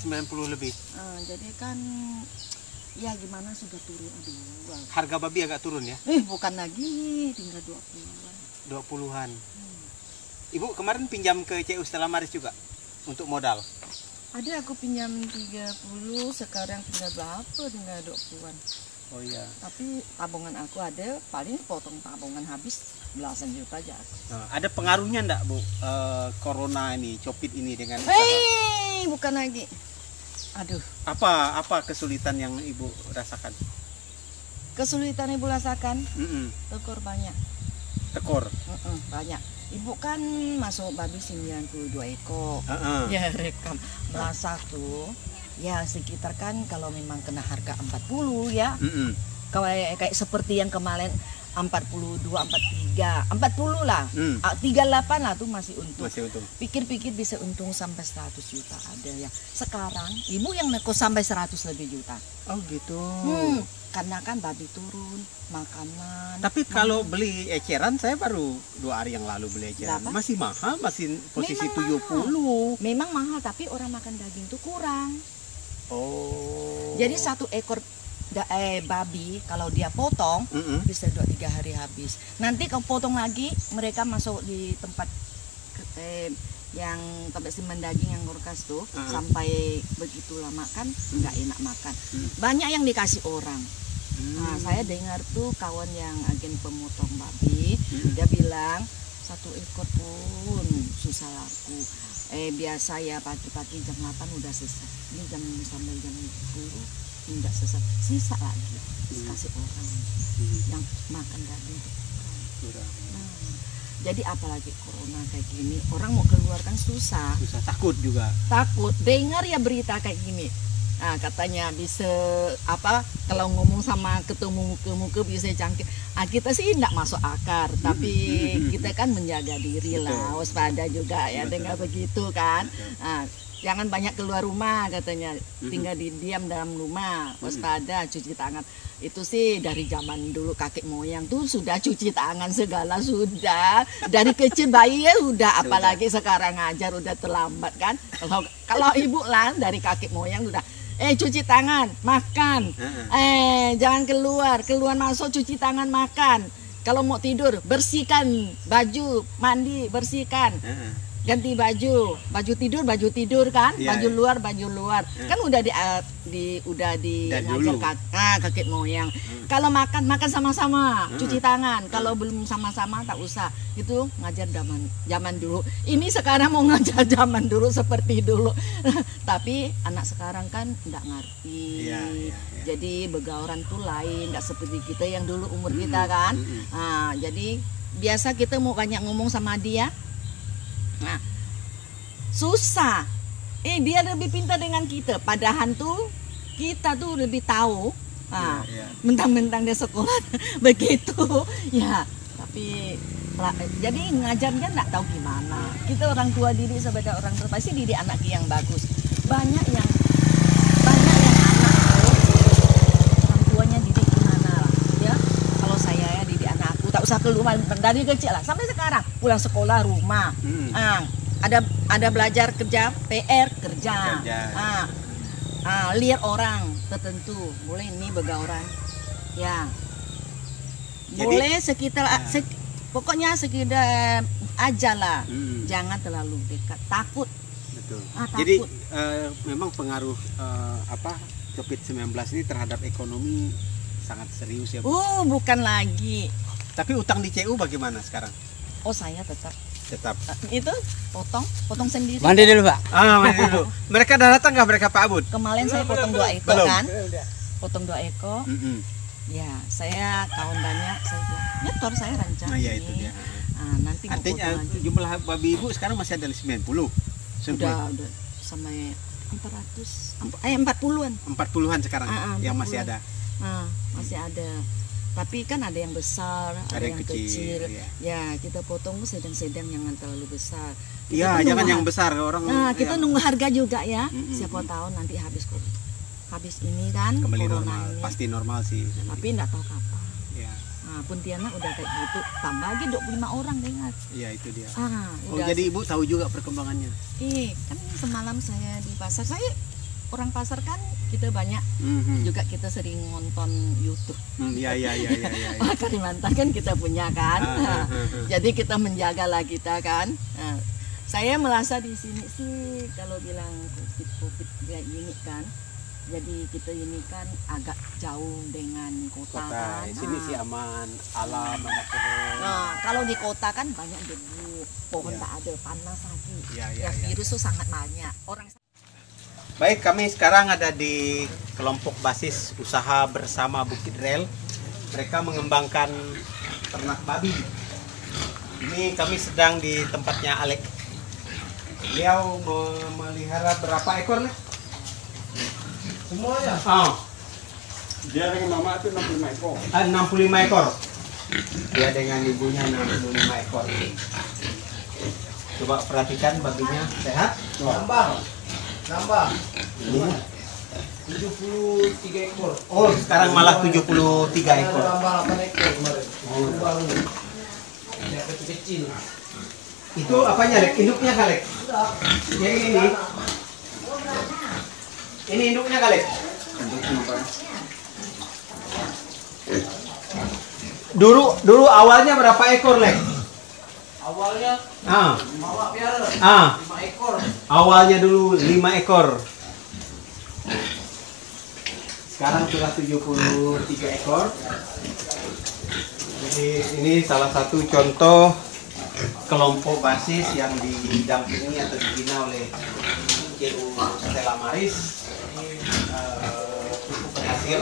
90 lebih. Jadi kan ya gimana sudah turun. Aduh. Harga babi agak turun ya? Bukan lagi, tinggal 20-an. 20-an. Ibu kemarin pinjam ke CU Stella Maris juga untuk modal? Ada, aku pinjam 30, sekarang tinggal berapa? Tinggal 20-an. Oh iya. Tapi tabungan aku ada, paling potong tabungan habis belasan juta aja. Ada pengaruhnya enggak Bu, corona ini, COVID ini dengan bukan lagi. Aduh. Apa kesulitan yang Ibu rasakan? Kesulitan Ibu rasakan? Tekor banyak. Tekor? Banyak. Ibu kan masuk babi 92 ekor. Ya rekam. Masak tuh. Ya sekitar kan kalau memang kena harga 40 ya. Kayak seperti yang kemarin 42, 43, 40 lah. 38 lah tuh masih untung. Pikir-pikir bisa untung sampai 100 juta ada ya. Sekarang ibu yang neko sampai 100 lebih juta. Oh gitu. Karena kan babi turun, makanan. Tapi kalau beli eceran, saya baru 2 hari yang lalu beli eceran. Berapa? Masih mahal, masih posisi Memang 70. Memang mahal, tapi orang makan daging tuh kurang. Oh. Jadi 1 ekor babi kalau dia potong bisa 2-3 hari habis. Nanti kalau potong lagi mereka masuk di tempat yang tempat simpan daging yang ngurkas tuh sampai begitu lama kan nggak enak makan. Banyak yang dikasih orang. Nah, saya dengar tuh kawan yang agen pemotong babi, dia bilang 1 ekor pun susah laku. Biasa ya pagi-pagi jam 8 udah selesai. Ini jam sampai jam 10 tidak selesai. Sisa lagi kasih orang yang makan daging. Jadi apalagi corona kayak gini, orang mau keluar kan susah. Takut juga. Takut. Dengar ya berita kayak gini. Nah, katanya bisa kalau ngomong sama ketemu muka-muka bisa cangkir. Kita sih enggak masuk akar, tapi kita kan menjaga diri lah, waspada juga ya dengan begitu kan. Nah, jangan banyak keluar rumah katanya, tinggal diam dalam rumah, waspada, cuci tangan. Itu sih dari zaman dulu kakek moyang tuh sudah cuci tangan segala sudah. Dari kecil bayi ya udah, apalagi sekarang ngajar udah terlambat kan. Kalau ibu lah dari kakek moyang udah cuci tangan, makan. Jangan keluar masuk cuci tangan, makan. Kalau mau tidur bersihkan baju, mandi, bersihkan. Ganti baju tidur kan, baju luar kan udah ngajar kakek moyang. Kalau makan sama-sama, cuci tangan. Kalau belum sama-sama tak usah. Itu ngajar zaman dulu. Ini sekarang mau ngajar zaman dulu seperti dulu. Tapi anak sekarang kan nggak ngerti. Jadi begaoran tuh lain, nggak seperti kita yang dulu umur kita kan. Jadi biasa kita mau banyak ngomong sama dia. Nah, susah. Dia lebih pintar dengan kita. Padahal tuh kita tuh lebih tahu. Mentang-mentang dia sekolah begitu. Ya, tapi jadi ngajarnya nggak tahu gimana. Kita orang tua didik sebagai orang tua pasti didik anak yang bagus. Banyak yang anak orang tuanya didik gimana lah. Ya, kalau saya ya didik anak aku tak usah keluar dari kecil lah sampai sekarang pulang sekolah rumah. Ada belajar kerja, PR kerja. Lihat orang tertentu, boleh ini begaoran. Ya. Boleh sekitar pokoknya sekitar aja lah. Jangan terlalu dekat, takut. Betul. Takut. Jadi memang pengaruh COVID-19 ini terhadap ekonomi sangat serius ya Bu? Bukan lagi. Tapi utang di CU bagaimana sekarang? Saya tetap. Itu potong sendiri. Mandi dulu Pak. Mandi dulu. Mereka udah datang nggak mereka Pak Abud? Kemarin saya potong 2 ekor kan. Potong 2 ekor. Ya, saya kawan banyak, saya bilang, nyetor saya rancang. Iya itu dia. Nanti artinya jumlah babi ibu sekarang masih ada 90. Udah sampai 40-an. 40-an sekarang yang masih ada. Masih ada. Tapi kan ada yang besar, ada yang kecil. Ya, kita potong sedang-sedang, jangan terlalu besar. Iya, jangan yang besar orang. Kita nunggu harga juga ya. Siapa tahu nanti habis ini kan kembali normal. Pasti normal sih. Tapi enggak tahu kapan. Ya. Pontianak udah kayak gitu, tambah lagi 25 orang dengar. Iya, itu dia. Udah. Jadi Ibu tahu juga perkembangannya. Kan semalam saya di pasar, saya orang pasar kan kita banyak juga, kita sering nonton YouTube. Iya. Wah, Kalimantan kan kita punya kan. Jadi kita menjagalah kita kan. Nah, saya merasa di sini sih kalau bilang COVID kayak gini kan, jadi kita ini kan agak jauh dengan kota kan. Di sini sih aman, alam, ada pohon. Nah, kalau di kota kan banyak debu, pohon tak ada, panas lagi. Iya. Virus tuh sangat banyak. Orang. Baik, kami sekarang ada di kelompok basis usaha bersama Bukit Rel. Mereka mengembangkan ternak babi. Ini kami sedang di tempatnya Alek. Beliau memelihara berapa ekor nih? Semuanya. Dia dengan mama itu 65 ekor. 65 ekor. Dia dengan ibunya 65 ekor. Coba perhatikan babinya sehat. Nambah. Ini 73 ekor. Oh, sekarang malah 73 ekor. Nambah 8 ekor kemarin. Baru. Yang kecil-kecil. Itu apanya, Lek? Induknya kah, Lek? Yang ini. Ini induknya kah, Lek? Dulu awalnya berapa ekor, Lek? Awalnya mama piara 5 ekor. Awalnya dulu 5 ekor. Sekarang sudah 73 ekor. Jadi ini salah satu contoh kelompok basis yang didampingi atau dibina oleh Ibu Stella Maris. Ini cukup berhasil.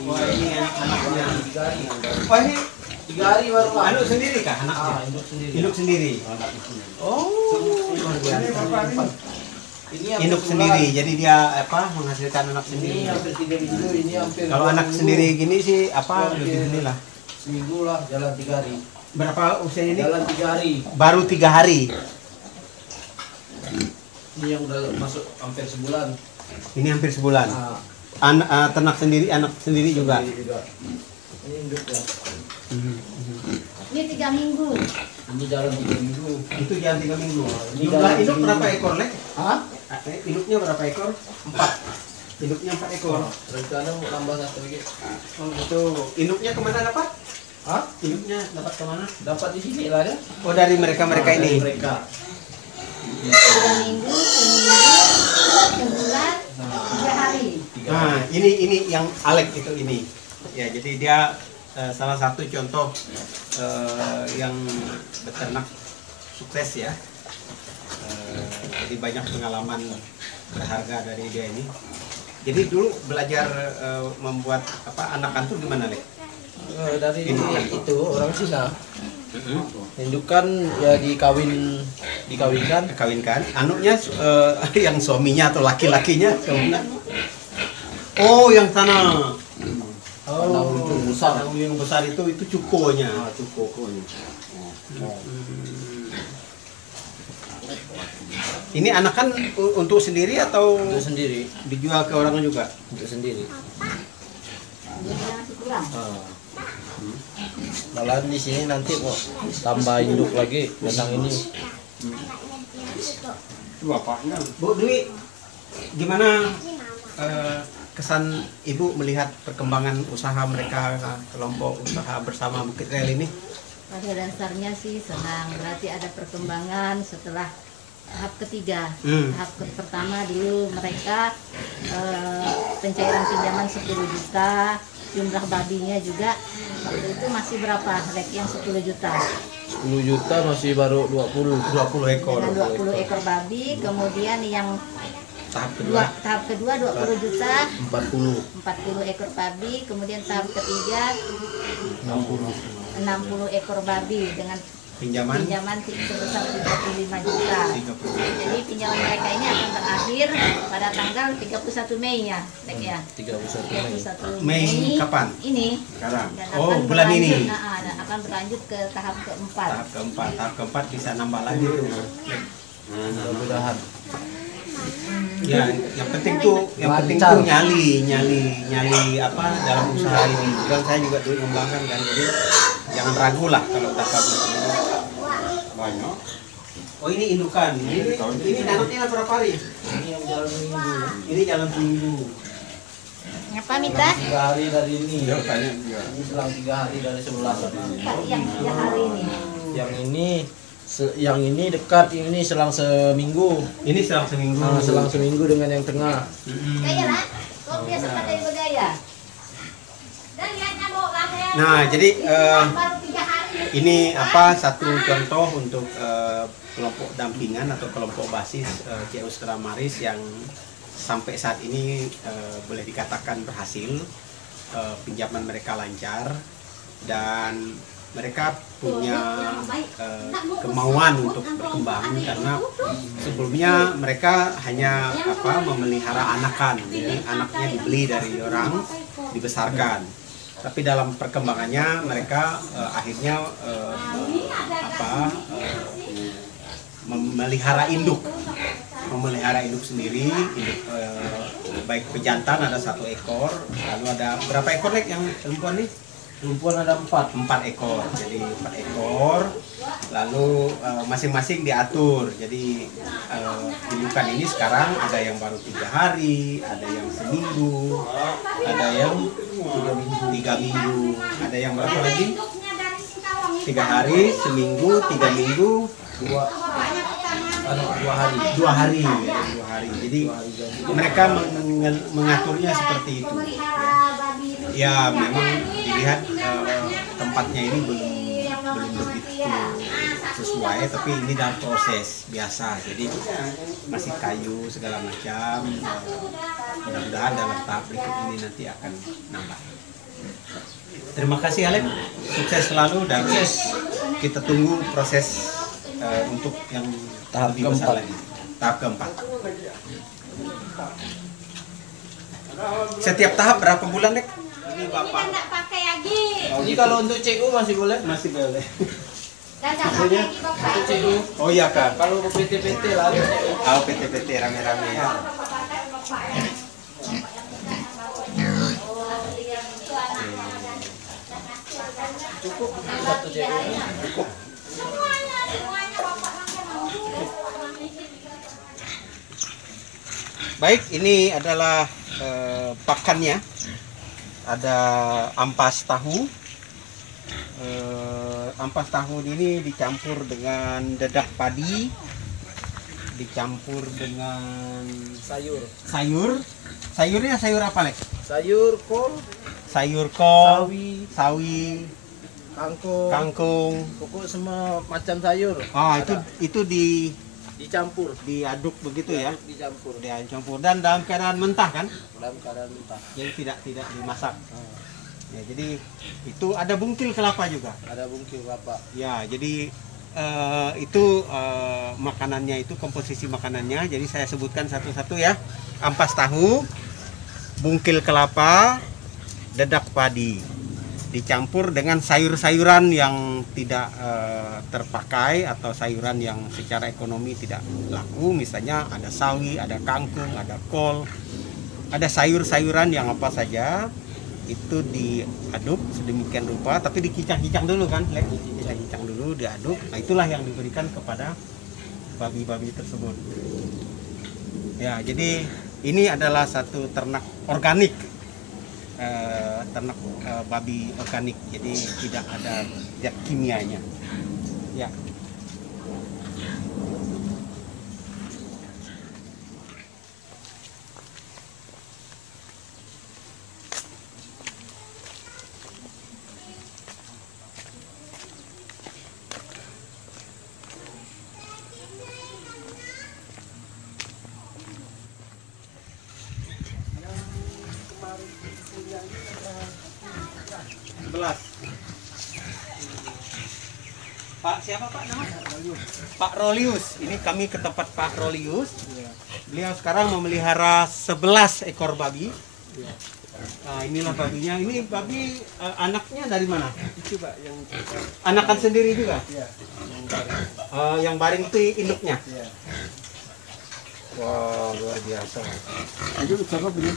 Wah, ini anak-anaknya 3 hari. Wah, ini 3 hari baru Pak. induk sendiri kah anaknya? Induk sendiri. Induk sendiri. Oh, luar biasa. Ini Induk sendiri, jadi dia menghasilkan anak Ini sendiri. hampir 3 minggu, ini hampir. Kalau 2 anak minggu. sendiri gini sih lebih inilah. Seminggu lah, jalan 3 hari. Berapa usia ini? Jalan 3 hari. Baru 3 hari. Ini yang udah masuk hampir sebulan. Ini hampir sebulan. Ternak sendiri, anak sendiri juga. Sendiri juga. Ini induk ya. Ini 3 minggu. Ini jalan 3 minggu. Itu jalan 3 minggu. Ini Jumlah jalan induk 3 berapa minggu. ekor, Lek? Hah? Induknya berapa ekor? 4. Induknya 4 ekor. Rencana mau nambah 1 lagi. Oh gitu. Induknya kemana dapat? Hah? Induknya dapat kemana? Dapat di sini lah ya. Oh, dari mereka-mereka Dari ini. Mereka. 3 minggu, sebulan, 3 hari. Nah, ini yang Alek itu ini. Ya, jadi dia salah satu contoh yang beternak sukses ya. Jadi banyak pengalaman berharga dari dia ini. Jadi dulu belajar membuat anakan tuh gimana, Lek? Dari Indukan. itu orang Cina. Indukan ya dikawinkan. Kawinkan. Anaknya yang suaminya atau laki-lakinya kemana? Oh, yang sana. Pandang ujung besar. Yang besar itu cukonya. Cukup. Ini anakan untuk sendiri atau Untuk sendiri. dijual ke orang juga? Untuk sendiri. Dia masih kurang. Malahan di sini nanti mau tambah induk lagi tentang ini. Bu Dwi, gimana kesan Ibu melihat perkembangan usaha mereka, kelompok usaha bersama Bukit Rel ini? Pada dasarnya sih senang, berarti ada perkembangan setelah tahap ketiga. Tahap pertama dulu mereka pencairan pinjaman 10 juta, jumlah babinya juga waktu itu masih berapa, Lek, yang 10 juta 10 juta masih baru 20 ekor. dengan 20 ekor babi. Kemudian yang tahap kedua 20 juta 40 ekor babi. Kemudian tahap ketiga 60 ekor babi dengan Pinjaman pinjaman sebesar 35 juta. 30. Jadi pinjaman mereka ini akan berakhir pada tanggal 31 Mei ya, Lek ya. 31 Mei. 31 Mei kapan? Ini. Sekarang. Dan Oh, akan bulan berlanjut, ini. dan akan berlanjut ke tahap keempat. Tahap keempat bisa nambah lagi tuh. Mudah-mudahan. Ya, yang penting tuh nyali apa dalam usaha ini. Kan saya juga dulu ngembangkan kan, jadi jangan ragu lah kalau dapat Banyak. Oh ini indukan. Ini anaknya berapa hari? Ini yang jalan seminggu. Ini jalan seminggu. Apa Mita? 3 hari dari ini. Tanya. Ini selang 3 hari dari sebelah sana. Yang 3 hari ini. Yang ini dekat, yang ini selang seminggu. Ini selang seminggu. Nah, selang seminggu dengan yang tengah. Kayak lah. Kok biasa pada bergaya? Dan lihatnya bawa lahir. Nah, jadi Baru 3 hari. ini satu contoh untuk kelompok dampingan atau kelompok basis CU Stramaris yang sampai saat ini boleh dikatakan berhasil, pinjaman mereka lancar dan mereka punya kemauan untuk berkembang karena sebelumnya mereka hanya memelihara anakan, jadi anaknya dibeli dari orang dibesarkan. Tapi dalam perkembangannya mereka akhirnya memelihara induk sendiri, baik pejantan ada 1 ekor, lalu ada berapa ekor yang perempuan nih? Perempuan ada 4 ekor, jadi 4 ekor, lalu masing-masing diatur. Jadi indukan ini sekarang ada yang baru 3 hari, ada yang seminggu, ada yang 3 minggu, ada yang berapa lagi? 3 hari, seminggu, 3 minggu, 2 hari. Jadi mereka mengaturnya seperti itu. Ya memang dilihat tempatnya ini belum begitu sesuai, tapi ini dalam proses biasa. Jadi masih kayu segala macam. Mudah-mudahan dalam tahap berikut ini nanti akan nambah. Terima kasih Alek, sukses selalu dan kita tunggu proses untuk yang tahap lebih besar keempat lagi. Tahap keempat. Setiap tahap berapa bulan, Dek? Ini Bapak. Enggak pakai lagi. Ini kalau untuk CU masih boleh? Masih boleh. Dan enggak pakai lagi Bapak. Untuk CU. Oh iya, Kak. Kalau ke PT-PT lah. Oh, PT-PT rame-rame ya. Cukup satu CU. Cukup. Baik, ini adalah pakannya. Ada ampas tahu. Ampas tahu ini dicampur dengan dedak padi, dicampur dengan Sayur. Sayurnya sayur apa, Lek? Sayur kol, Sayur kol, sawi, sawi, kangkung. pokok semua macam sayur. Itu Dicampur, diaduk begitu ya. dicampur Dan dalam keadaan mentah kan? dalam keadaan mentah. Jadi tidak dimasak. Ya, jadi itu ada bungkil kelapa juga. Ada bungkil kelapa. Ya, jadi itu makanannya, itu komposisi makanannya. Jadi saya sebutkan satu-satu ya. Ampas tahu, bungkil kelapa, dedak padi, dicampur dengan sayur-sayuran yang tidak terpakai atau sayuran yang secara ekonomi tidak laku. Misalnya ada sawi, ada kangkung, ada kol, ada sayur-sayuran yang apa saja. Itu diaduk sedemikian rupa, tapi dikicang-kicang dulu kan, dikicang dulu, diaduk. Nah, itulah yang diberikan kepada babi-babi tersebut. Ya, jadi ini adalah satu ternak organik, ternak babi organik. Jadi tidak ada zat kimianya. Ya. Pak siapa Pak namanya? Pak Rolius. Ini kami ke tempat Pak Rolius. Beliau sekarang memelihara 11 ekor babi. Nah, inilah babinya. Ini babi anaknya dari mana? Itu Pak yang Anakan sendiri juga? ya. Yang baring itu induknya? Ya. Wah, luar biasa. Ayo coba beli.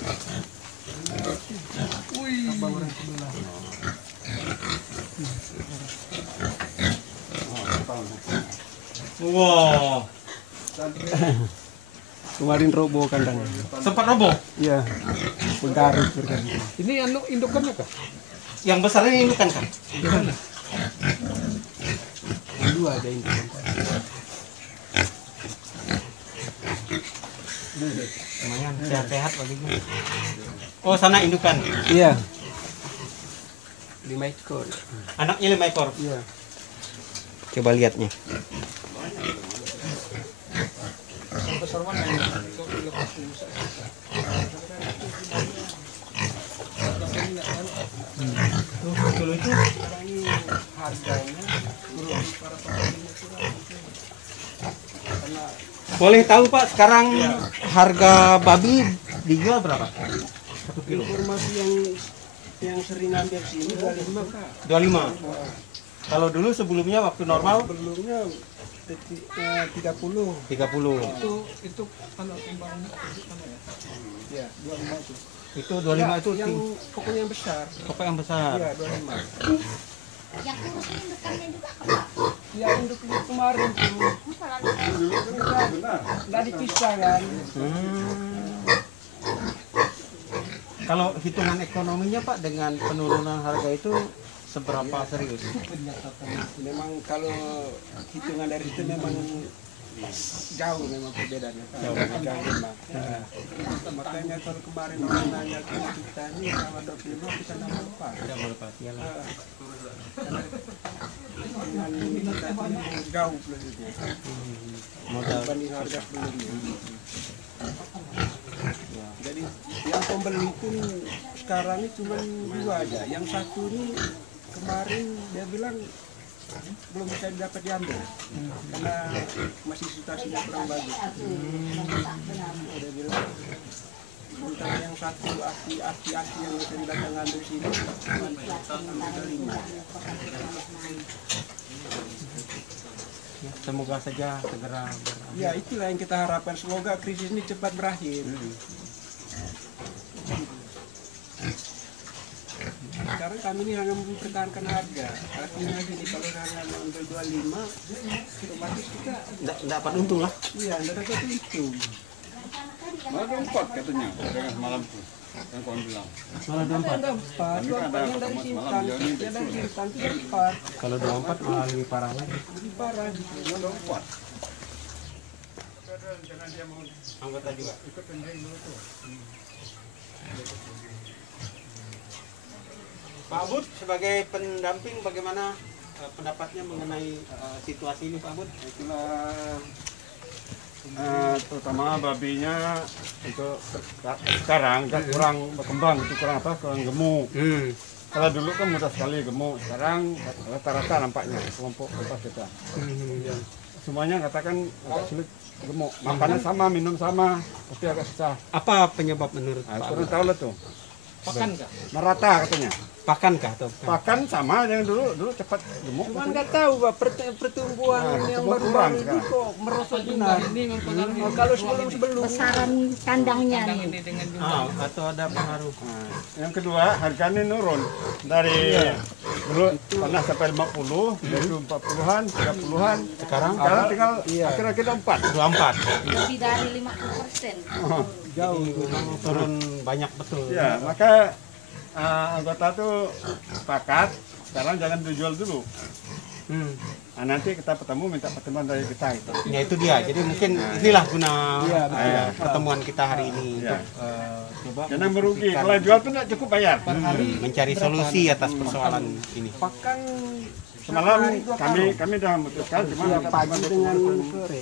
Wow, Kemarin roboh kandangnya. sempat roboh. Iya. Bergaruk bergaruk. Ini indukannya kah? Yang besar ini bukan kan? Dua ada indukan. Lumayan sehat-sehat baginya. Oh, sana indukan. Iya. 5 ekor. Anaknya 5 ekor. Iya. Coba lihatnya. Betul itu. Boleh tahu Pak, sekarang harga babi dijual berapa? 1 kilo. Informasi yang sering ambil sini 25 Kak. 25. Kalau dulu sebelumnya waktu normal Sebelumnya 30. 30. Itu kalau kembang ya 25 itu. Itu 25 itu yang pokoknya yang besar. pokok yang besar. Iya 25. Yang kurus ini indukannya juga Kak? Ya untuk kemarin tuh nggak dipisah kan. Kalau hitungan ekonominya Pak dengan penurunan harga itu seberapa serius? Memang kalau hitungan dari itu memang jauh memang perbedaannya. Jauh memang. Ya. Makanya kalau kemarin orang nanya ke kita ini kalau 25 kita nambah 4. Tidak berlepas ya lah. Dengan kita ini jauh lebihnya Modal dibanding harga sebelumnya. Jadi yang pembeli pun sekarang ini cuma 2 aja. Yang satu ini kemarin dia bilang belum bisa dapat diambil karena masih situasinya kurang bagus. Dia bilang sementara yang satu aki yang bisa datang ambil sini cuma ambil 5. semoga saja segera berakhir. Ya itulah yang kita harapkan, semoga krisis ini cepat berakhir. Sekarang kami ini hanya mempertahankan harga. Artinya gini, kalau hanya ambil 25, otomatis kita Nggak dapat untung lah. iya tidak dapat itu. Malah ada 4 katanya dengan semalam tuh yang kawan bilang. Malah 24. Ada 4, Kami kan ada yang dari pertemuan Sintan, semalam, yang dari Sintan itu 4, Kalau 24 malah lebih parah lagi. lebih parah gitu. Ada 4. Anggota juga. Pak Bud, sebagai pendamping bagaimana pendapatnya mengenai situasi ini Pak Bud? Itulah terutama babinya itu sekarang kurang berkembang, itu kurang gemuk. Kalau dulu kan mudah sekali gemuk, sekarang rata-rata nampaknya kelompok lepas kita. Semuanya katakan agak sulit gemuk, makannya sama, minum sama, tapi agak susah. Apa penyebab menurut Pak Kurang Bud? tahu lah tuh. Pakan kah? Merata katanya. Pakankah atau bukan? Pakan sama yang dulu cepat gemuk. Cuman nggak tahu Pak, pertumbuhan yang baru-baru itu kok merosot benar. Kalau sebelum Besaran kandangnya nih. Atau ada pengaruh? Nah, yang kedua harganya nurun dari dulu pernah sampai 50, dari 40-an, 30-an. Sekarang tinggal akhir-akhir 4. 24. Lebih dari 50%. jauh. Turun banyak betul. Ya, maka anggota tuh sepakat sekarang jangan dijual dulu. Nah, nanti kita minta pertemuan dari kita gitu. Ya itu dia. Jadi mungkin inilah guna pertemuan kita hari ini untuk coba Jangan merugi. Kalau jual pun tidak cukup bayar. mencari solusi atas persoalan ini. Pakan Semalam kami dah memutuskan cuma ada pagi dengan pertemuan sore.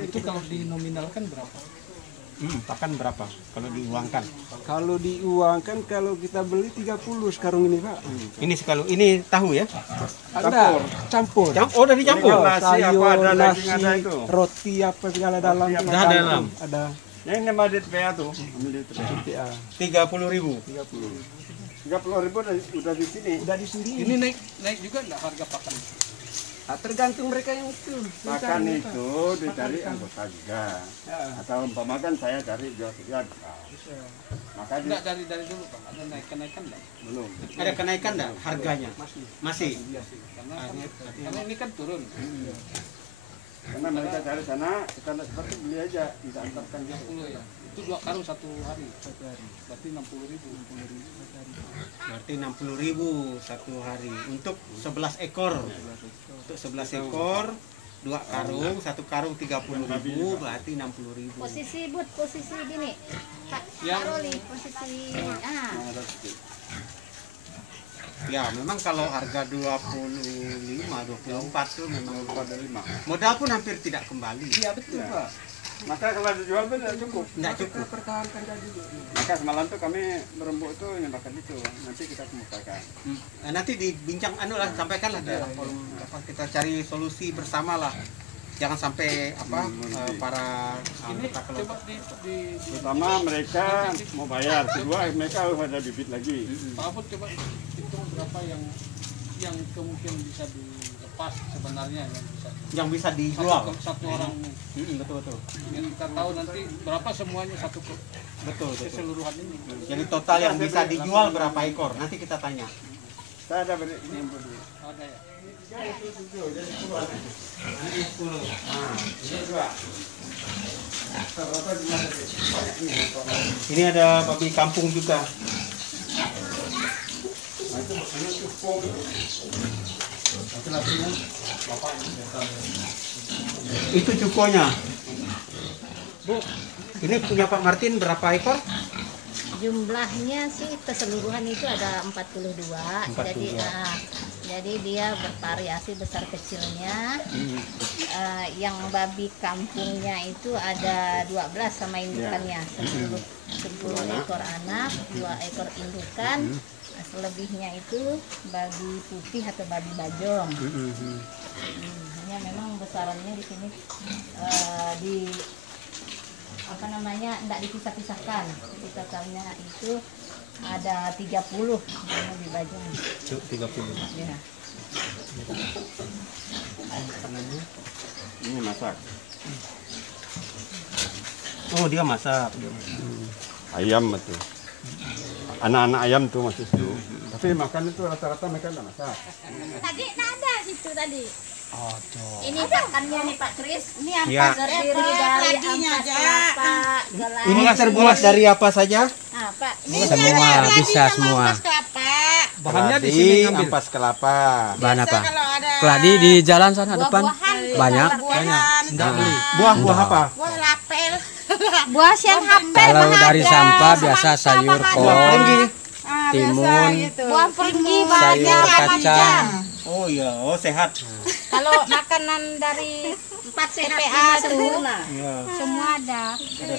Itu kalau dinominalkan berapa? Pakan berapa kalau diuangkan? Kalau diuangkan kalau kita beli 30 sekarang ini Pak. Ini sekali ini tahu ya? Ada campur. Oh, udah dicampur. Nasi apa ada daging ada nasi, itu. roti apa segala dalam. Roti apa kita ada campur. dalam? Ada Yang ini sama DPA tuh, ambil DPA. ya. 30.000. 30.000 udah di sini. Udah di sini. Ini naik juga enggak harga pakan? Tergantung mereka yang itu. Makan itu dicari anggota juga. Ya. Atau umpamakan saya cari jual sekian. Maka Enggak dari dulu Pak, ada kenaikan enggak? belum. Ada kenaikan enggak harganya? Masih. Karena ini kan turun. Karena mereka cari sana, kita tidak seperti beli aja, kita antarkan dia. 60 ya. Itu 2 karung satu hari. Berarti 60.000. Berarti 60.000 satu hari untuk 11 ekor. Untuk 11 ekor 2 karung, satu karung 30.000 berarti 60.000. Posisi gini Pak Roli, posisi Ya, memang kalau harga 25, 24 tuh memang 45. modal pun hampir tidak kembali. Iya betul Ya. Pak. Maka kalau dijual pun tidak cukup. Tidak cukup. Pertahankan tadi dulu. Maka semalam tuh kami berembuk itu menyampaikan itu. Nanti kita kemukakan. Nanti dibincang lah, sampaikanlah dalam forum kita cari solusi bersama lah. Jangan sampai para Ini anggota coba kelompok Pertama mereka mau bayar, kedua mereka harus ada bibit lagi. Pak Afud coba hitung berapa yang kemungkinan bisa dilepas sebenarnya yang bisa dijual. satu orang Betul. yang kita tahu nanti berapa semuanya satu Betul. keseluruhan ini. Jadi total yang bisa dijual berapa ekor? Nanti kita tanya. Saya ada beri ini Ada ya. Ini ada babi kampung juga. Itu cukonya. Bu, ini punya Pak Martin berapa ekor? jumlahnya sih keseluruhan itu ada 42. Jadi dia bervariasi besar kecilnya. Yang babi kampungnya itu ada 12 sama indukannya, 10 ekor anak, 2 ekor indukan. Selebihnya itu babi putih atau babi bajong. Hanya memang besarannya di sini tidak dipisah-pisahkan. Pisahkannya itu ada 30 babi bajong. 30. Ya. ini masak. Oh, dia masak. Ayam itu. Anak-anak ayam tuh masih itu. Tapi makan itu rata-rata mereka tidak masak. Tadi ada situ tadi. Ini pakannya nih Pak Kris. Ini Ya. terdiri dari ampas kelapa, gelai. Ini terbuat dari apa saja? Nah, Pak, ini Semua bisa semua. Bahannya di Keladi, sini ngambil. ampas kelapa. Bahan apa? Keladi di jalan sana depan banyak. Enggak beli. Buah apa? buah siang hapel. Kalau dari sampah biasa sayur kol, timun, Buah pergi sayur kacang. Oh iya, oh sehat. Kalau makanan dari 4 CPA tuh Ya. semua ada.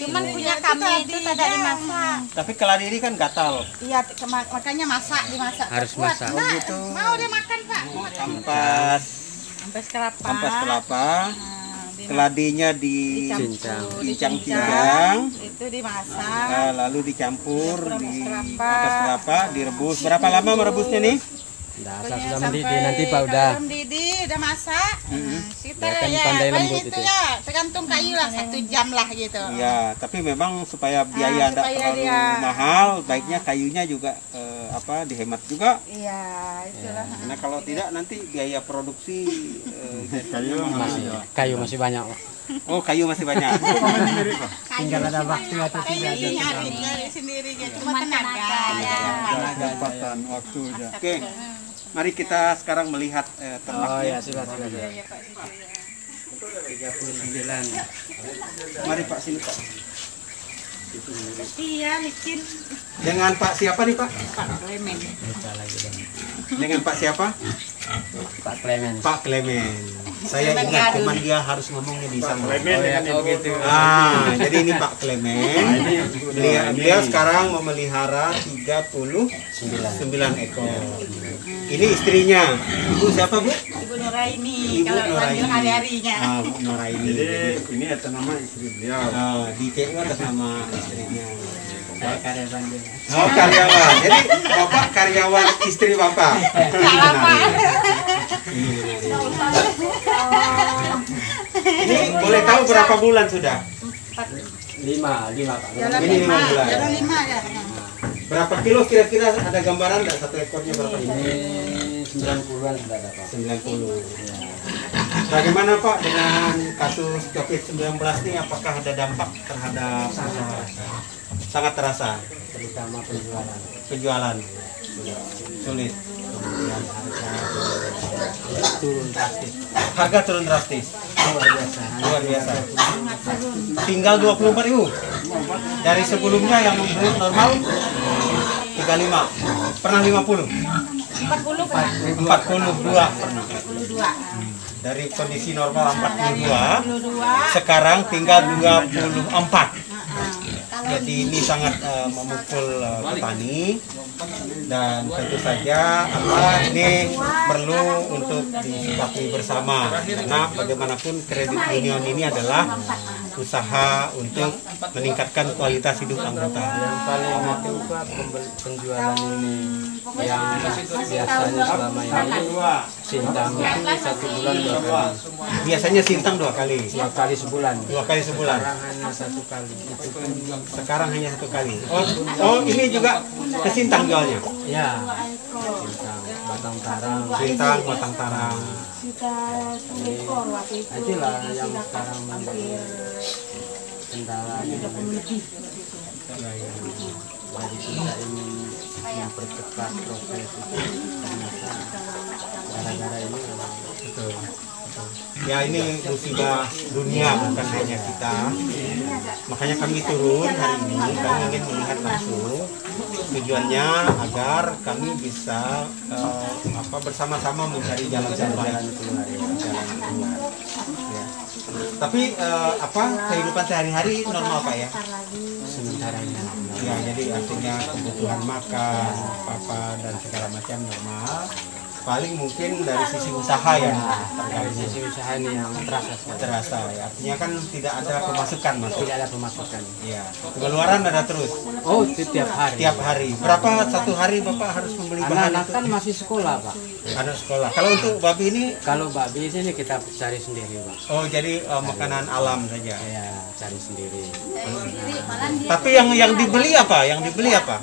Cuman punya kami itu tidak dimasak. Tapi keladi ini kan gatal. Iya, makanya dimasak. Harus masak. Oh gitu. Mau dia makan, Pak. Ampas Ampas kelapa. ampas kelapa. Nah, Keladinya Cincang. itu dimasak. lalu dicampur di kelapa. ampas kelapa, direbus. Berapa lama merebusnya nih? Dasar Pokoknya sudah sampai mendidih nanti Pak udah. kalau mendidih, udah masak. Kita Ya kan ya, pandai paling lembut itu itu. ya, tergantung kayu lah 1 jam lah gitu. Iya, tapi memang supaya biaya tidak supaya terlalu dia- mahal, baiknya kayunya juga dihemat juga. Iya, itulah. Karena kalau tidak nanti biaya produksi Kayu Kayu masih banyak. oh kayu masih banyak. Tinggal ada waktu atau tidak. Ini nyari sendiri gitu, cuma tenaga. kesempatan waktu aja. Oke, mari kita sekarang melihat Oh ternaknya. ya sudah. 39. Mari Pak sini Pak. Iya, licin. Dengan Pak siapa nih Pak? Lemen. Dengan Pak siapa? Pak Clement. Pak Clement. Saya ingat cuman dia harus ngomongnya di sana. Jadi ini Pak Clement. Beliau sekarang memelihara 39 ekor. Ini istrinya. Ibu siapa, Bu? Ibu Nuraini, Ibu kalau Nuraini. panggil hari-harinya. Bu Nuraini. Jadi ini atas nama istri beliau. Di TU atas nama istrinya. Saya karyawan dia. Oh, karyawan. Jadi Bapak karyawan istri Bapak. Ini boleh tahu berapa bulan sudah? 5 Pak. Jalan Ini 5 bulan. Jalan 5 ya. Berapa kilo kira-kira ada gambaran nggak satu ekornya berapa ini? Ini 90-an sudah ada Pak. 90. Bagaimana Pak dengan kasus COVID-19 ini? Apakah ada dampak terhadap usaha? Sangat terasa. Terutama Penjualan sulit. kemudian harga turun drastis. Harga turun drastis. Luar biasa. Luar biasa. Tinggal 24.000. Dari sebelumnya yang membeli normal 35. Pernah 50. 40 kan? 42 pernah. 42. Dari kondisi normal 42, 42. sekarang tinggal 24. Jadi ini sangat memukul petani, dan tentu saja ini perlu untuk disikapi bersama, karena bagaimanapun kredit union ini adalah usaha untuk meningkatkan kualitas hidup anggota. Yang paling penting Pak penjualan ini yang biasanya selama ini sintang itu 1 bulan 2 kali. Biasanya sintang 2 kali. 2 kali sebulan. 2 kali sebulan. Sekarang hanya 1 kali. Itu pun Sekarang hanya 1 kali. Oh, ini juga ke sintang jualnya. ya sintang, batang tarang. Sintang, batang tarang. Itulah yang sekarang menjadi kendala di jadi kita ingin mempercepat proses itu ternyata gara-gara ini Betul. Ya, ini musibah dunia, bukan hanya kita. Makanya kami turun hari ini, kami ingin melihat langsung. Tujuannya agar kami bisa bersama-sama mencari jalan keluar. Ya. Tapi kehidupan sehari-hari normal Pak ya? sementara ini. Ya, jadi artinya kebutuhan makan, apa dan segala macam normal. Paling mungkin dari sisi usaha yang Dari sisi usaha ini yang terasa sekali. terasa ya. Artinya kan tidak ada pemasukan masuk. Tidak ada pemasukan. Iya. Pengeluaran ada terus Oh, itu tiap hari. tiap hari. Berapa satu hari Bapak harus membeli bahan Anak-anak itu? kan masih sekolah Pak. Anak sekolah. Kalau untuk babi ini, Kalau babi sini kita cari sendiri Pak. oh jadi makanan alam saja. Ya cari sendiri. Tapi yang dibeli apa? Yang dibeli apa?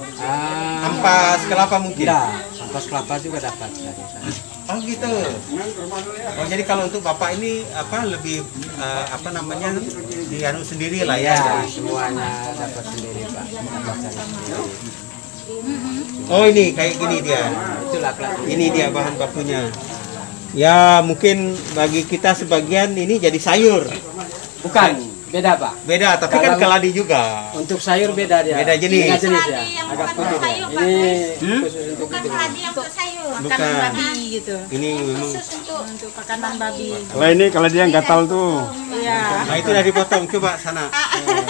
Ampas kelapa mungkin? Tidak, ampas kelapa juga dapat dari sana. Oh gitu. Oh jadi kalau untuk Bapak ini lebih dianu sendiri lah ya. Ya, semuanya dapat sendiri Pak. Dapat cari sendiri. Oh ini kayak gini dia. Itulah Pak. Ini dia bahan bakunya. Ya mungkin bagi kita sebagian ini jadi sayur. Bukan, beda Pak. Beda, tapi kan Kalau- keladi juga. Untuk sayur beda dia. Beda jenis. Beda jenis ya. Agak putih dia. Ini khusus untuk itu. Bukan. Babi gitu. Ini memang. Untuk makanan babi. Kalau dia yang gatal tuh. Iya. Nah itu udah dipotong. Coba sana.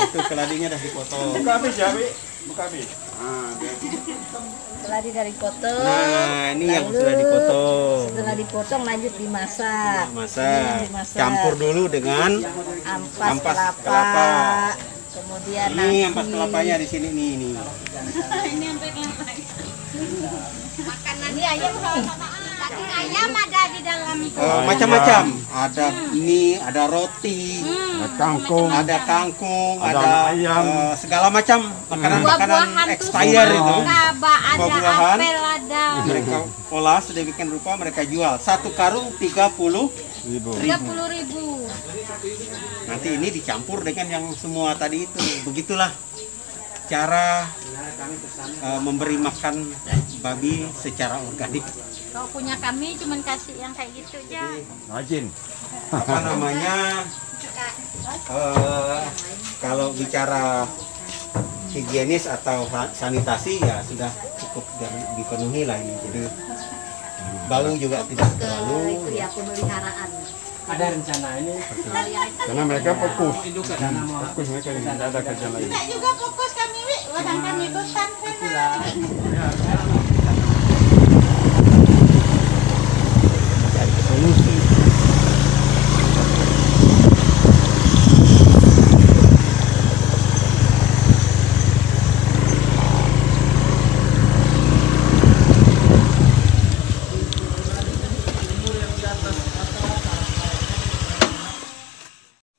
Itu keladinya udah dipotong. Buka habis ya, Wi. Buka habis. Setelah dari potong, Nah ini yang sudah dipotong. setelah dipotong lanjut dimasak. Masak. Dimasak. Campur dulu dengan Ampas, Ampas kelapa. kelapa. Kemudian ini ampas kelapanya di sini nih ini. Ini ayam nih. Ayam ada di dalam itu. Macam-macam. Ada mie, ada roti, Kangkung. ada kangkung, Ada ada ayam. segala macam makanan-makanan expired itu. Ada Buah-buahan. apel, ada Mereka olah sedemikian rupa, mereka jual. Satu karung 30.000. 30.000. Nanti ini dicampur dengan yang semua tadi itu. Begitulah cara memberi makan babi secara organik. Kalau punya kami cuman kasih yang kayak gitu aja. Rajin. Apa namanya? Kalau bicara higienis atau sanitasi ya sudah cukup dipenuhi lah ini. Jadi bau juga tidak terlalu. Itu ya pemeliharaan. Ada rencana ini Karena mereka fokus. karena mau Fokus mereka ini. Tidak ada kerja lain. Kita juga fokus kami, Wi. Ladang kami hutan sana. Solusi.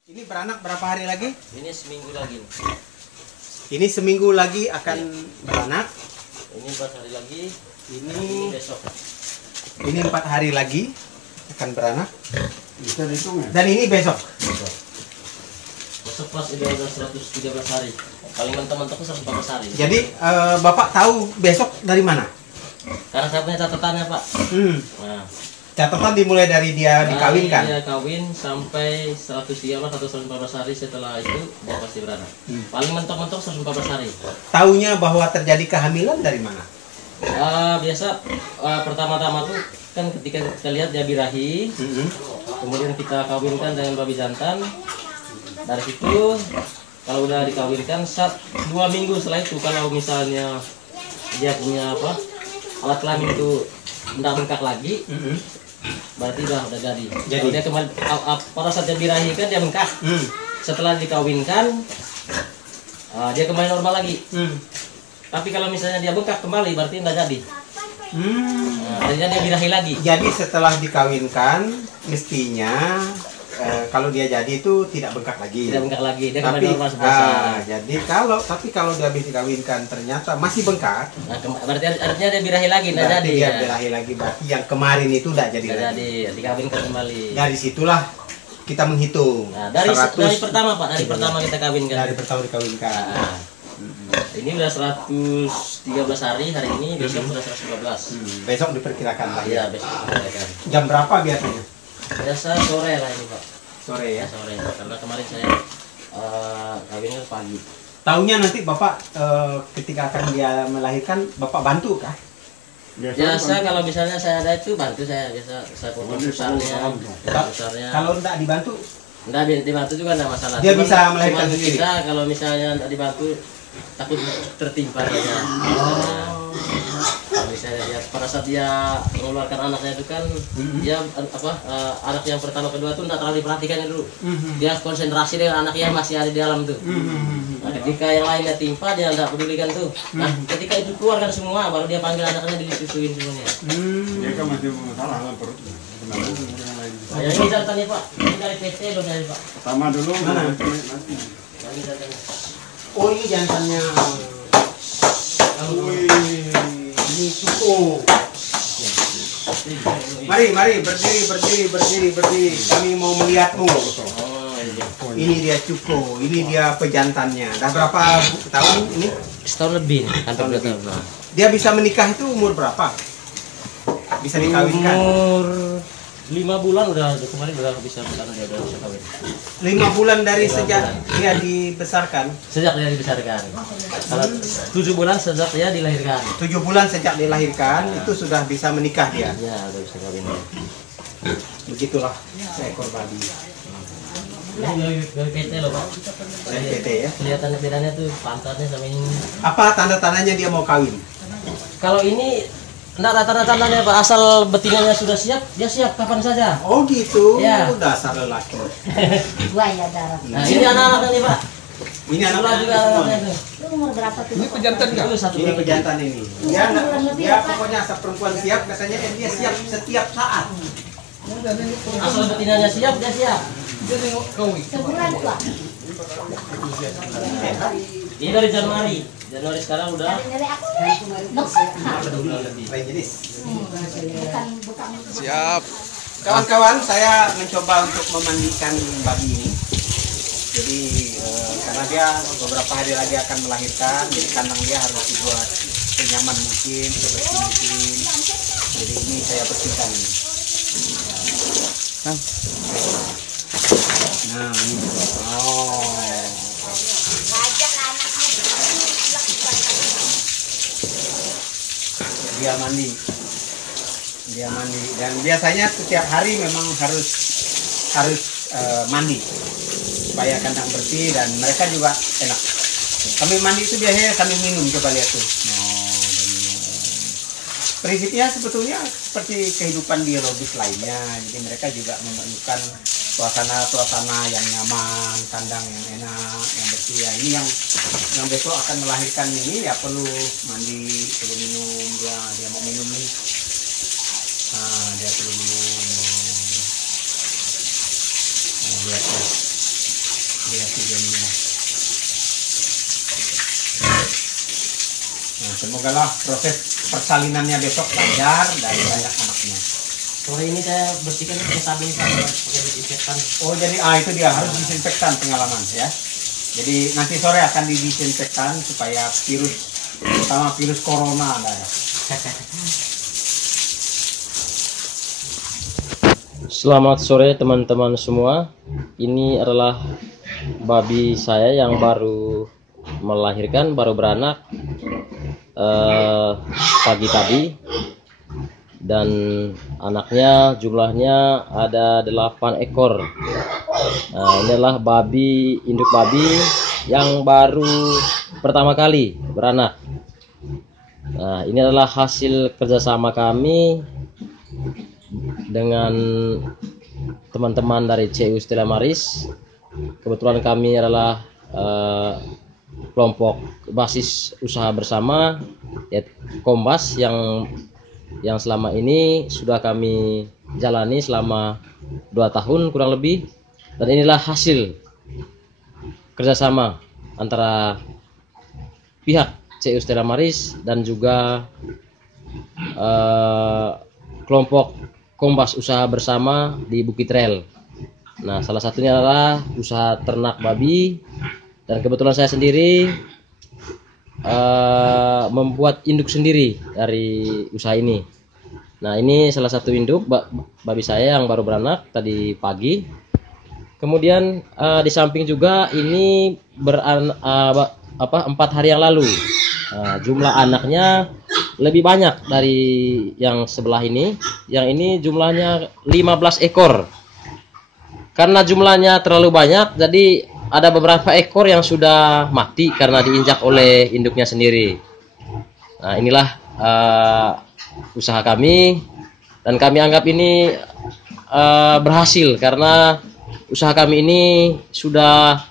Ini ini beranak berapa hari lagi? Ini seminggu lagi. Ini seminggu lagi akan beranak. Ini 4 hari lagi. Ini Besok. ini 4 hari lagi akan beranak. Bisa dihitung ya? Dan ini besok. Besok pas udah 113 hari. Paling mentok-mentok 114 hari. Jadi Bapak tahu besok dari mana? Karena saya punya catatannya, Pak. Nah, Catatan dimulai dari dia dikawinkan. Dia kawin sampai 113 atau 114 hari setelah itu dia pasti beranak. Paling mentok-mentok 114 hari. Taunya bahwa terjadi kehamilan dari mana? Biasa pertama-tama tuh kan ketika kita lihat dia birahi, kemudian kita kawinkan dengan babi jantan. Dari situ kalau udah dikawinkan 2 minggu setelah itu, kalau misalnya dia punya alat kelamin itu tidak bengkak lagi, berarti udah jadi. Kalau dia kembali pada saat dia birahi kan dia bengkak. Setelah dikawinkan dia kembali normal lagi. Tapi kalau misalnya dia bengkak kembali berarti tidak jadi. Akhirnya dia birahi lagi. Jadi setelah dikawinkan mestinya kalau dia jadi itu tidak bengkak lagi. Tidak bengkak lagi, dia Tapi kembali normal sebiasa. jadi kalau dia habis dikawinkan ternyata masih bengkak, Nah, berarti artinya dia birahi lagi, tidak berarti jadi. dia Ya. birahi lagi. Berarti yang kemarin itu tidak jadi Tidak lagi. jadi, dikawinkan kembali. Dari situlah kita menghitung. Nah, dari 100 pertama Pak, dari pertama kita kawinkan. dari pertama dikawinkan. Nah, ini udah 113 hari ini, besok sudah 112. Besok diperkirakan lahir. Iya, besok kita kawinkan. Jam berapa biasanya? Biasa sore lah ini Pak. Sore ya. Sore, karena kemarin saya kawinnya pagi. Tahunya nanti Bapak ketika akan dia melahirkan Bapak bantu kah? Biasa kalau misalnya saya ada itu bantu saya, biasa saya potong besarnya. Kalau tidak dibantu, Enggak dibantu juga enggak masalah. Dia Cuman- bisa melahirkan cuman sendiri? Kita kalau misalnya enggak dibantu takut tertimpa dia. Kalau misalnya dia pada saat dia mengeluarkan anaknya itu kan dia anak yang pertama kedua tuh enggak terlalu diperhatikan dulu. Dia konsentrasi dengan anak yang masih ada di dalam tuh. Nah, ketika yang lainnya timpa dia enggak pedulikan tuh. Nah, ketika itu keluar kan semua baru dia panggil anaknya disusuin semuanya. Dia kan masih salah dalam perut. Nah, yang ini catatannya Pak, ini dari PT loh dari Pak. Pertama dulu, Mana? nanti. Ini catatannya. oh ini jantannya. Ini cukup. Mari berdiri. Kami mau melihatmu. Oh, iya. Ini dia cukup. Ini dia pejantannya. Dah berapa tahun ini? Setahun lebih, hampir 2 tahun. Dia bisa menikah itu umur berapa? Bisa dikawinkan? Umur 5 bulan udah kemarin udah bisa besar, dia udah bisa kawin. 5 bulan dari sejak dia dibesarkan. Sejak dia dibesarkan. Kalau 7 bulan sejak dia dilahirkan. 7 bulan sejak dilahirkan itu sudah bisa menikah dia. Ya, udah bisa kawin. Begitulah seekor babi. Ini dari PT loh Pak. Dari PT ya. Kelihatan bedanya tuh pantatnya sama ini. Apa tanda-tandanya dia mau kawin? Kalau ini enggak tanda-tandanya Pak, asal betinanya sudah siap, dia siap kapan saja. Oh gitu. Ya. Dasar lelaki. Buaya darat. Nah, ini anak-anaknya nih Pak. Ini Sebelah anak juga anak-anaknya tuh. Itu umur berapa tuh? Ini pejantan nggak? Itu 1 Ini bulan. pejantan ini. Dia pokoknya asal perempuan siap, katanya dia siap setiap saat. Asal betinanya siap, dia siap. Sebulan tua. Ini dari Januari. Januari sekarang udah Dari aku dokter. 2 bulan lebih. Lain jenis. Bukan. Siap. Kawan-kawan, saya mencoba untuk memandikan babi ini. Jadi karena dia beberapa hari lagi akan melahirkan, jadi kandang dia harus dibuat senyaman mungkin, sebersih mungkin. Jadi ini saya bersihkan ini. Nah, ini. Oh. Dia mandi. Dan biasanya setiap hari memang harus mandi supaya kandang bersih dan mereka juga enak. Kami mandi itu biasanya kami minum, coba lihat tuh. Prinsipnya sebetulnya seperti kehidupan biologis lainnya, jadi mereka juga memerlukan suasana yang nyaman, kandang yang enak, yang bersih. Ya, ini yang besok akan melahirkan ini ya perlu mandi, perlu minum, dia mau minum nih. Nah, dia perlu minum. Lihat ya. Nah, semoga lah proses persalinannya besok lancar dan banyak anaknya. Sore ini saya bersihkan pakai sabun pakai disinfektan. Oh jadi itu dia harus disinfektan pengalaman ya. Jadi nanti sore akan didisinfektan supaya virus, terutama virus corona ada ya. Selamat sore teman-teman semua. Ini adalah babi saya yang baru melahirkan, baru beranak pagi tadi. Dan anaknya jumlahnya ada 8 ekor. Nah, ini adalah induk babi yang baru pertama kali beranak. Nah, ini adalah hasil kerjasama kami dengan teman-teman dari CU Stella Maris. Kebetulan kami adalah kelompok basis usaha bersama, yaitu Kombas yang selama ini sudah kami jalani selama 2 tahun kurang lebih. Dan inilah hasil kerjasama antara pihak CU Stella Maris dan juga kelompok Kombas usaha bersama di Bukit Rel. Nah, salah satunya adalah usaha ternak babi, dan kebetulan saya sendiri membuat induk sendiri dari usaha ini. Nah, ini salah satu induk babi saya yang baru beranak tadi pagi. Kemudian di samping juga ini 4 hari yang lalu. Jumlah anaknya lebih banyak dari yang sebelah ini. Yang ini jumlahnya 15 ekor. Karena jumlahnya terlalu banyak, jadi ada beberapa ekor yang sudah mati karena diinjak oleh induknya sendiri. Nah, inilah usaha kami, dan kami anggap ini berhasil karena usaha kami ini sudah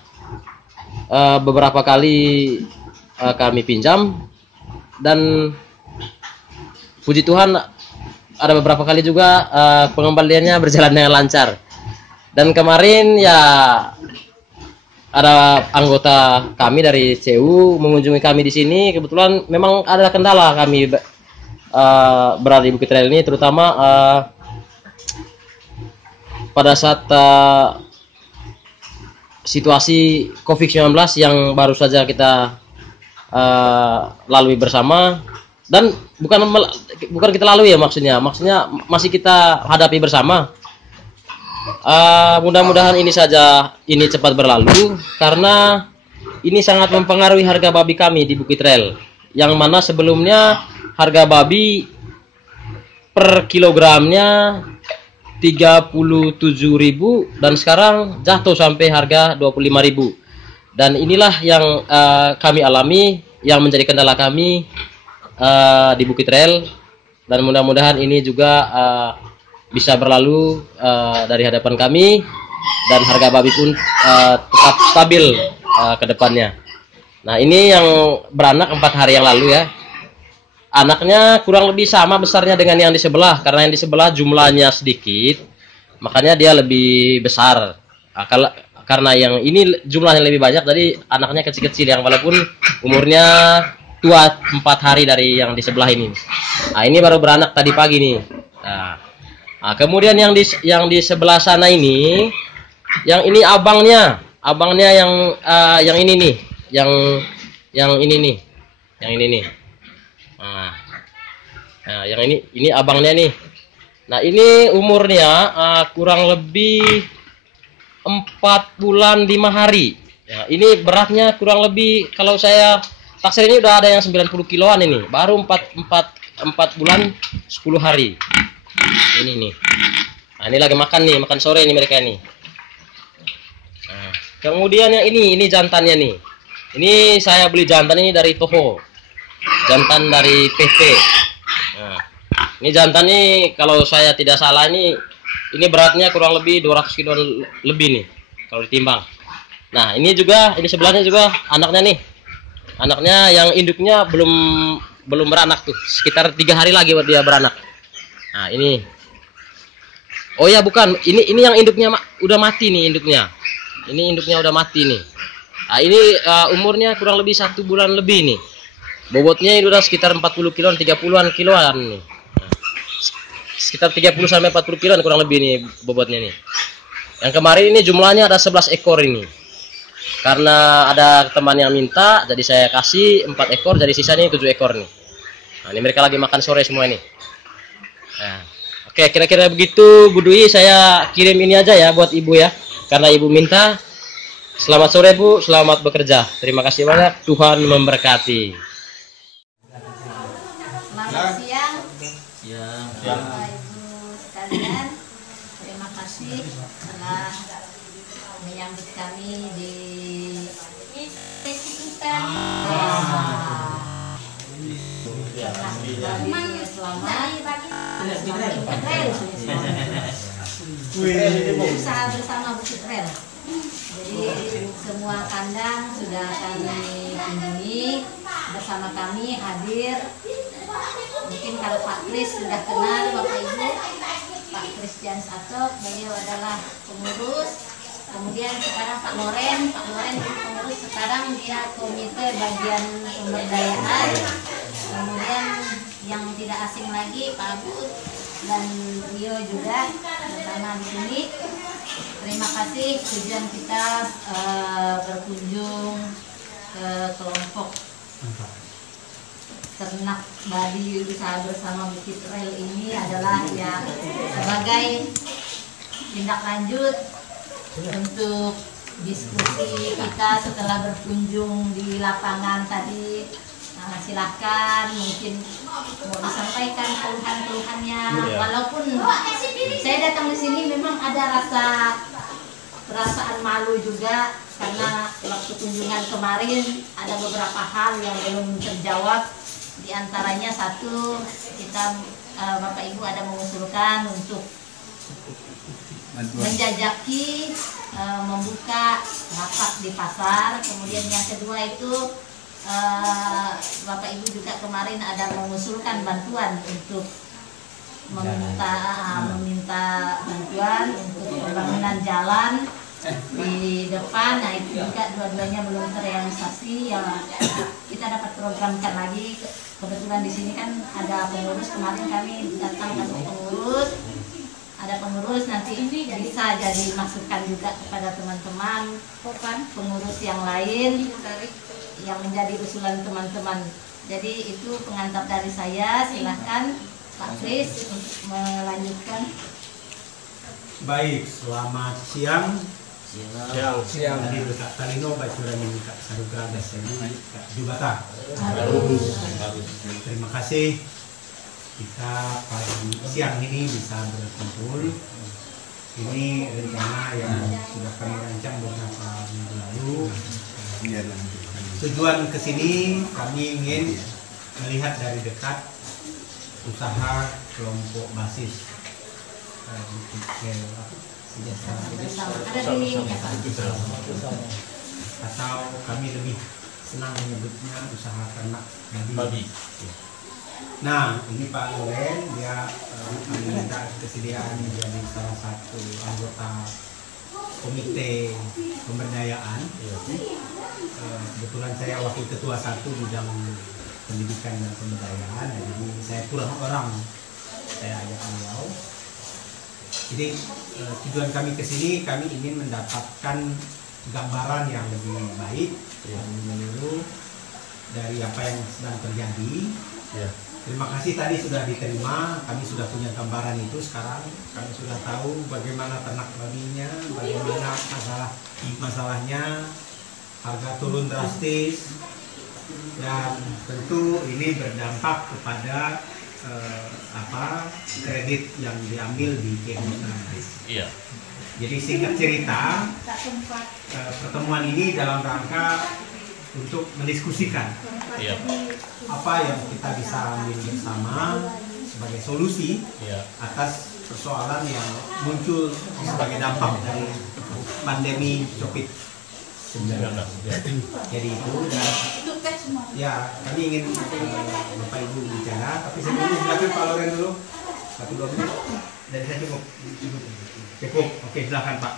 beberapa kali kami pinjam, dan puji Tuhan ada beberapa kali juga pengembaliannya berjalan dengan lancar. Dan kemarin ya ada anggota kami dari CU mengunjungi kami di sini. Kebetulan memang ada kendala kami berada di Bukit Rel ini, terutama pada saat situasi COVID-19 yang baru saja kita lalui bersama. Dan bukan kita lalui ya, maksudnya masih kita hadapi bersama. Mudah-mudahan ini cepat berlalu, karena ini sangat mempengaruhi harga babi kami di Bukit Rel, yang mana sebelumnya harga babi per kilogramnya 37.000 dan sekarang jatuh sampai harga 25.000. Dan inilah yang kami alami, yang menjadi kendala kami di Bukit Rel, dan mudah-mudahan ini juga bisa berlalu dari hadapan kami, dan harga babi pun tetap stabil ke depannya. Nah, ini yang beranak 4 hari yang lalu ya. Anaknya kurang lebih sama besarnya dengan yang di sebelah, karena yang di sebelah jumlahnya sedikit, makanya dia lebih besar. Karena yang ini jumlahnya lebih banyak, jadi anaknya kecil-kecil, yang walaupun umurnya tua 4 hari dari yang di sebelah ini. Nah, ini baru beranak tadi pagi nih. Nah, kemudian yang di sebelah sana ini, yang ini abangnya yang ini nih, yang ini nih. Nah, yang ini abangnya nih. Nah, ini umurnya kurang lebih 4 bulan 5 hari. Ya, ini beratnya kurang lebih, kalau saya taksir ini udah ada yang 90 kiloan ini. Baru 4 bulan 10 hari. Ini nih. Nah, ini lagi makan sore ini mereka nih. Nah, kemudian yang ini jantannya nih. Ini saya beli jantan ini dari Toho. Jantan dari PP. Nah, ini jantan nih, kalau saya tidak salah ini beratnya kurang lebih 200 kilo lebih nih kalau ditimbang. Nah, ini sebelahnya juga anaknya nih. Anaknya yang induknya belum beranak tuh. Sekitar 3 hari lagi buat dia beranak. Nah, ini. Oh ya, bukan. Ini yang induknya udah mati nih induknya. Ini induknya udah mati nih. Nah, ini umurnya kurang lebih 1 bulan lebih nih. Bobotnya itu udah sekitar 40 kiloan, 30-an kiloan nih. Sekitar 30 sampai 40 kiloan kurang lebih nih bobotnya nih. Yang kemarin ini jumlahnya ada 11 ekor ini. Karena ada teman yang minta, jadi saya kasih 4 ekor, jadi sisanya 7 ekor nih. Nah, ini mereka lagi makan sore semua ini. Nah, oke, kira-kira begitu Bu Dwi, saya kirim ini aja ya buat Ibu ya. Karena Ibu minta. Selamat sore Bu, selamat bekerja. Terima kasih banyak, Tuhan memberkati. Selamat siang. Ya. Bapak Ibu sekalian, terima kasih telah menyambut kami di usaha bersama Bukit Rel. Jadi semua kandang sudah kami kunjungi, bersama kami hadir. Mungkin kalau Pak Kris sudah kenal Bapak Ibu, Pak Christian Satok, beliau adalah pengurus. Kemudian sekarang Pak Loren pengurus, sekarang dia komite bagian pemberdayaan. Kemudian yang tidak asing lagi Pak Agus dan Rio juga bersama di sini. Terima kasih, tujuan kita berkunjung ke kelompok ternak babi usaha bersama Bukit Rel ini adalah ya sebagai tindak lanjut untuk diskusi kita setelah berkunjung di lapangan tadi. Nah, silahkan mungkin mau disampaikan keluhan-keluhannya. Walaupun saya datang di sini memang ada perasaan malu juga karena waktu kunjungan kemarin ada beberapa hal yang belum terjawab. Di antaranya satu, kita Bapak Ibu ada mengusulkan untuk menjajaki membuka lapak di pasar. Kemudian yang kedua itu Bapak Ibu juga kemarin ada mengusulkan bantuan untuk meminta bantuan untuk pembangunan jalan di depan. Nah, itu juga dua-duanya belum terrealisasi. Ya, kita dapat programkan lagi. Kebetulan di sini kan ada pengurus, kemarin kami datang ke pengurus. Ada pengurus, nanti ini bisa jadi masukan juga kepada teman-teman pengurus yang lain yang menjadi usulan teman-teman. Jadi itu pengantar dari saya. Silahkan Pak Kris untuk melanjutkan. Baik, selamat siang. Siang. Tadi Kak Talino bacuran ini Kak Saruga Daseni Kak Jubata. Terima kasih kita pagi siang ini bisa berkumpul. Ini rencana yang sudah kami rancang beberapa minggu lalu. Tujuan kesini kami ingin melihat dari dekat usaha kelompok basis atau kami lebih senang menyebutnya usaha ternak babi. Nah, ini Pak Loren, dia minta kesediaan menjadi salah satu anggota komite pemberdayaan. Kebetulan saya wakil ketua 1 bidang pendidikan dan pemberdayaan, jadi saya kurang orang, saya ajak beliau. Jadi tujuan kami ke sini, kami ingin mendapatkan gambaran yang lebih baik yang menyeluruh dari apa yang sedang terjadi. Terima kasih tadi sudah diterima, kami sudah punya gambaran itu. Sekarang kami sudah tahu bagaimana ternak babinya, bagaimana masalahnya, harga turun drastis, dan tentu ini berdampak kepada kredit yang diambil di KMK. Jadi singkat cerita, pertemuan ini dalam rangka untuk mendiskusikan apa yang kita bisa ambil bersama sebagai solusi atas persoalan yang muncul sebagai dampak dari pandemi COVID-19. Jadi itu, dan ya kami ingin Bapak Ibu bicara, tapi sebelum silakan Pak Loren dulu 1-2 menit dari saya cukup. Oke, silakan Pak.